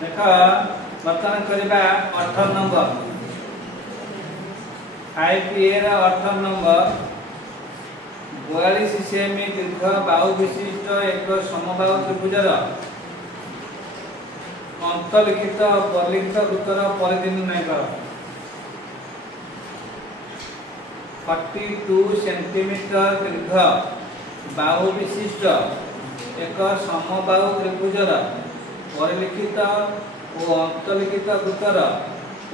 देख बर्तमान करबा 18 नंबर 5A रा 18 नंबर 42 सेमी दीर्घ बाहु विशिष्ट एक समबाहु त्रिभुजर अंतलिखित परिलिखित वृत्तर परिधि निर्णय कर। 42 सेंटीमीटर दीर्घ बाहु विशिष्ट एक समबाहु त्रिभुजर परिलिखित और अंतलिखित वृत्तर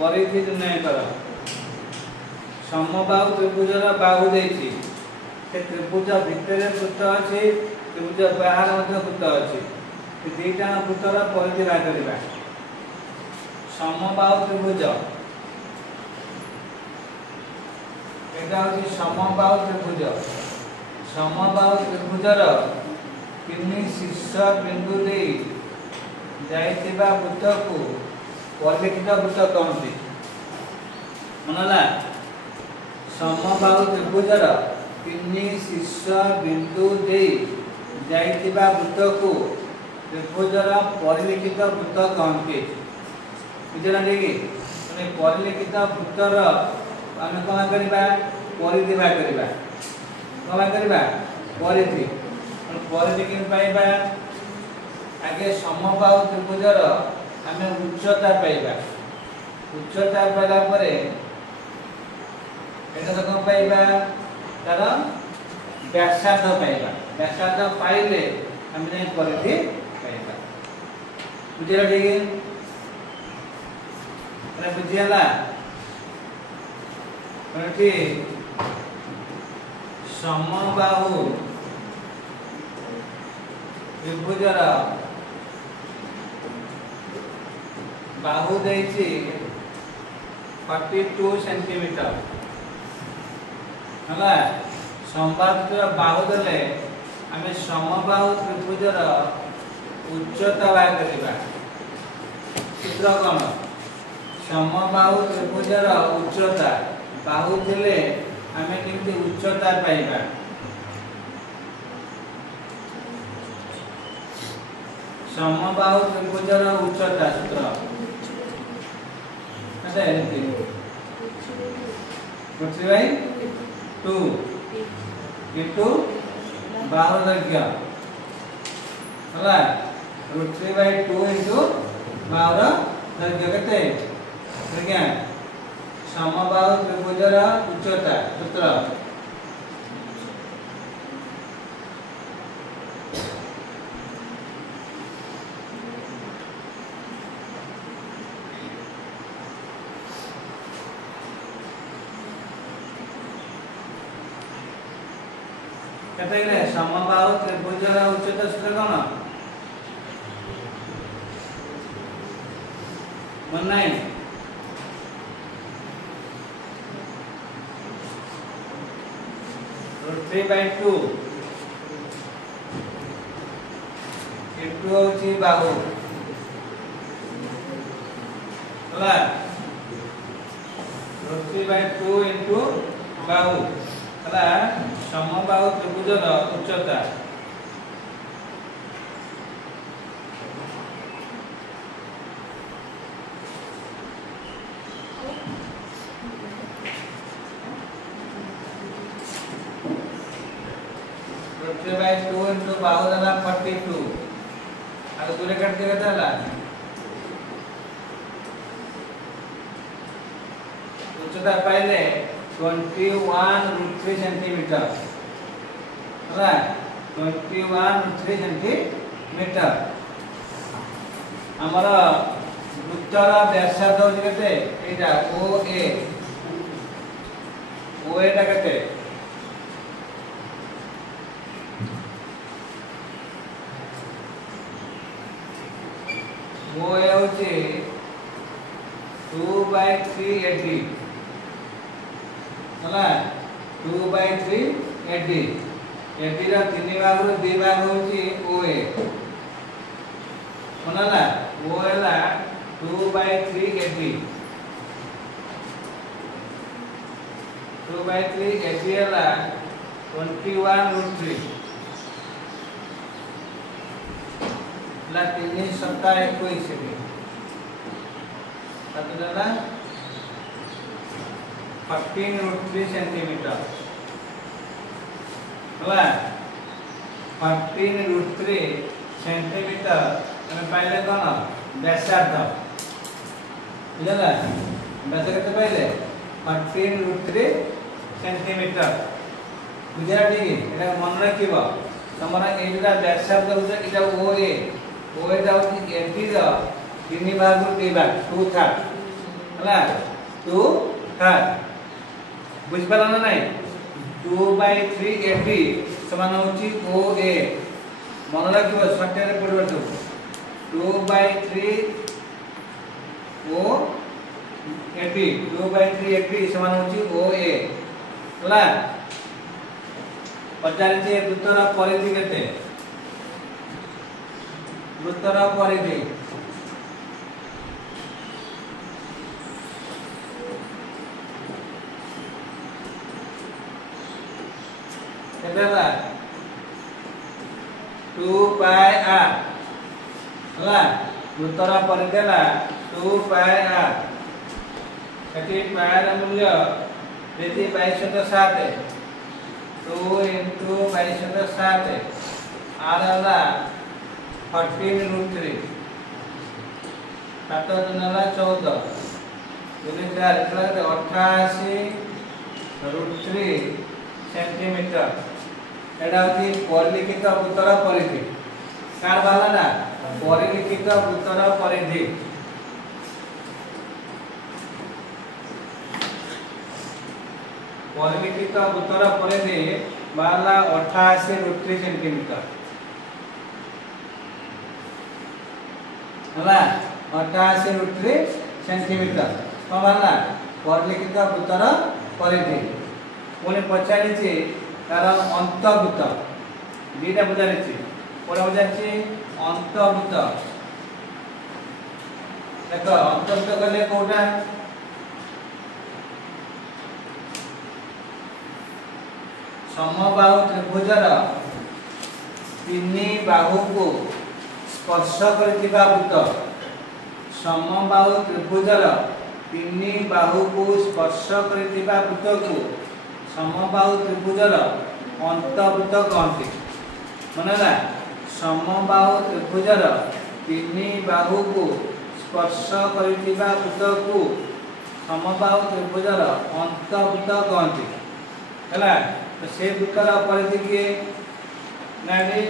परिधि निर्णय कर। समबाहु त्रिभुजर बाहु देछि से त्रिभुज भितर वृत्त अछि, त्रिभुज बाहर मध्य वृत्त अछि, दुईटा वृत्तर परिधि बाहर करबा। समबाहु त्रिभुज एटा अछि समबाहु त्रिभुज। समबाहु त्रिभुजर तीन शीर्ष बिंदु दे जाइतिबा वृत्त को परिलिखित वृत्त कहନ୍ତି। मनला समबाहु त्रिभुजर तीन शीर्ष बिंदु दे जाइतिबा वृत्त को त्रिभुजर परिलिखित वृत्त कहନ୍ତି। बुझला कि माने परिलिखित वृत्तर आमे कोन करबा परिधि बा करबा। कोन करबा परिधि। परिधि के पाइबा आगे समबाहु त्रिभुजर आमे उच्चता पाइबा। उच्चता पाइला परे एटा कोन पाइबा तार व्यासार्ध पाइबा। व्यासार्ध पाइले आमे परिधि पाइबा। बुझला ठीक है बुझियाला कि समबाहु त्रिभुजर बाहु देछि 42 सेंटीमीटर हला। समबाहु बाहु देले आमे समबाहु त्रिभुजर उच्चता बा करबा। चित्र कोन समबाहु त्रिभुजर उच्चता बाहु देले आमे केमति उच्चता पाइबा। समबाहु त्रिभुजर उच्चता सूत्र अच्छा एमती √2 into बाहु दैर्घ्य हला। √3/2 into बाहु दैर्घ्य केते दैर्घ्य समबाहु त्रिभुजर उच्चता सूत्र केते रे समबाहु त्रिभुजर उच्चता सूत्र कोन मन नाही। √3/2 into होची बाहु हला। √3/2 into बाहु हला। समबाहु त्रिभुजर उच्चता √3/2 into बाहु दला 42 आगे दूरे काट के केते हला उच्चता पाइले 21√3 सेंटीमीटर हला। 21√3 सेंटीमीटर हमर वृत्तर व्यासार्ध होची केते एटा OA। OA टा केते OA होची 2/3 AD हला। 2/3 AD AD रा 3 भाग रो 2 भाग होची OA मनला। OA ला 2/3 AD 2/3 AD ला 21√3 ला 3 सप्ताह 21 सेमी कतला 14√3 सेंटीमीटर हला 14√3 सेंटीमीटर ଆମେ ପାଇଲେ କଣ ବ୍ୟାସାର୍ଧ ବୁଝିଲା ବ୍ୟାସ କେତେ ପାଇଲେ 14√3 ସେंटीमीटर बुझा ठीक एटा मन रखिबो तमरा एटा व्यासार्ध होता एटा ओए ओएटा होती एटी द 3 भाग 2 भाग 2/3 हला 2/3 बुझ पाला ना नहीं 2/3 एटी समान होची ओए मन रखिबो सटे रे पड़बो तो 2/3 ओ एटी 2/3 एटी समान होची ओए हला पचारि जे वृत्तर परिधि केते वृत्तर परिधि केतेला 2 पाई r हला वृत्तर परिधि ला 2 पाई r एटी पाई र मूल्य देती 22/7 2 into 22/7 r वाला 14√3 7 गुना 14 गुने 4 इतना 88√3 सेंटीमीटर एडा होती परिलिखित वृत्तर परिधि कार वाला ना परिलिखित वृत्तर परिधि परिलिखित वृत्तर परिधि वाला 88√3 सेंटीमीटर हला 88√3 सेंटीमीटर वाला परिलिखित वृत्तर परिधि पुणे पचारि जे कारण अंतवृत्त दीटा बुझारि छि पुणे बुझारि अंतवृत्त देखो अंतवृत्त कले कोटा समबाहु त्रिभुजर 3 बाहु को स्पर्श करथिबा वृत्त समबाहु त्रिभुजर 3 बाहु को स्पर्श करथिबा वृत्त को समबाहु त्रिभुजर अंतवृत्त कहते मनला समबाहु त्रिभुजर 3 बाहु को स्पर्श करथिबा वृत्त को समबाहु त्रिभुजर अंतवृत्त कहते हला तो से वृत्तर परिधि के नाडी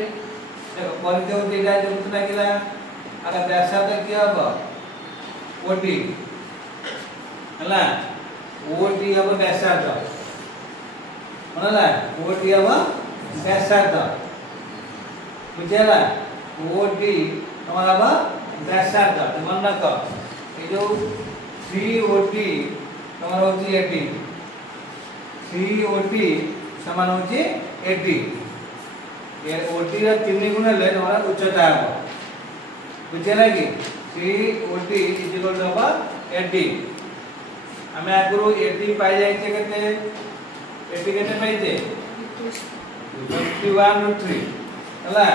देखो परिधि होती है जो वृत्त लागिला आला व्यासार्ध के अब ओडी हला ओडी अब व्यासार्ध मनला ओडी अब व्यासार्ध बुझेला ओडी हमारा अब व्यासार्ध मन रख ए जो 3 ओडी हमारा होची 80 3 ओडी समान होची 80 ये ओडी रा 3 गुना ले हमारा उच्चता है बुझेला कि 3 ओडी इक्वल टू 80 हमें आगुरु 80 पाई जाय छे केते 80 केते पाई छे 21√3 हला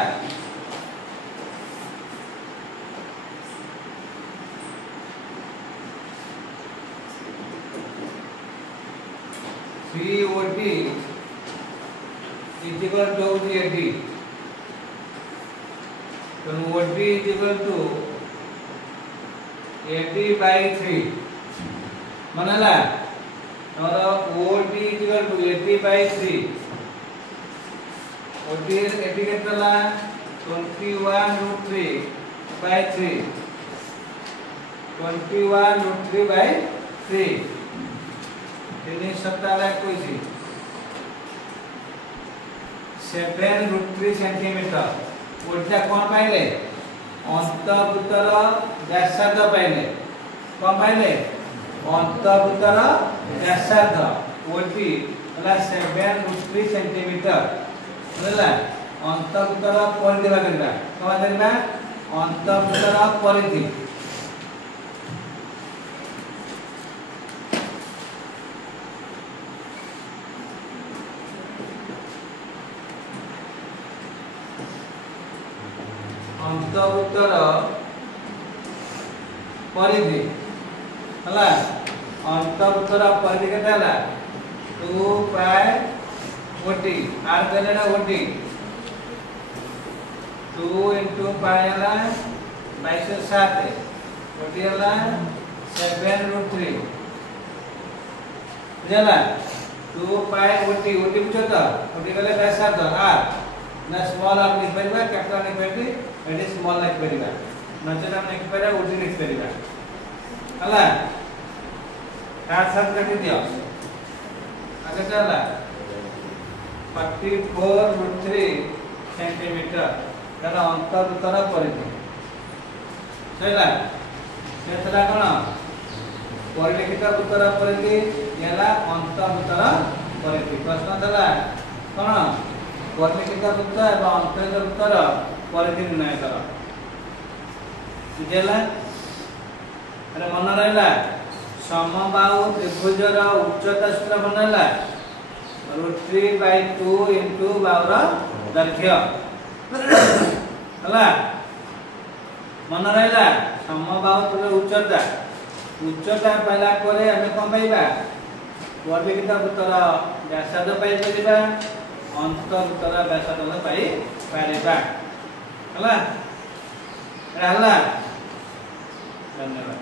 3 OD is equal to 80. So OD is equal to 80/3. मनला हमारा OD is equal to 80/3. OD 80 कितना 21√3/3. 21√3/3. 7√3 सेंटीमीटर ओटा कोन पाइले अंतवृत्तर व्यासार्ध पाइले कोन पाइले अंतवृत्तर व्यासार्ध ओटी हला 7√3 सेंटीमीटर हला अंतवृत्तर परिधि बाकरिबा कोन देबा अंतवृत्तर परिधि अंतवृत्तर परिधि हला अंतर्वृत्तर परिधि केते हला 2 पाई ओटी आर देले ना ओटी 2 into पाई हला 22/7 ओटी हला 7√3 बुझला 2 पाई ओटी ओटी बुझो तो ओटी गले व्यासार्ध आर ना स्मॉल आर लिख परिबा कैपिटल लिख परिबी एडी स्मॉल लिख परिबा नचेत हम लिख परिबा ओटी लिख परिबा हला काट साथ काटी दियो आगे चला 44√3 सेंटीमीटर तारा अंतर्वृत्तर परिधि सैला सेतला कोन परिलिखित वृत्तर परिधि याला अंतर्वृत्तर परिधि प्रश्न दला कोन परिलिखित वृत्त एवं अंतर्वृत्तर परिधि निर्णय करो बुझला अरे मन रहला समबाहु त्रिभुजर उच्चता सूत्र बनला √3/2 into बाहुर दैर्घ्य हला मन रहला समबाहु त्रिभुजर उच्चता उच्चता पाइला परे हमें कोन पाइबा परिलिखित वृत्तर व्यासार्ध पाइ परिबा अंतर्वृत्तर व्यासार्ध पाइ परिबा हला धन्यवाद।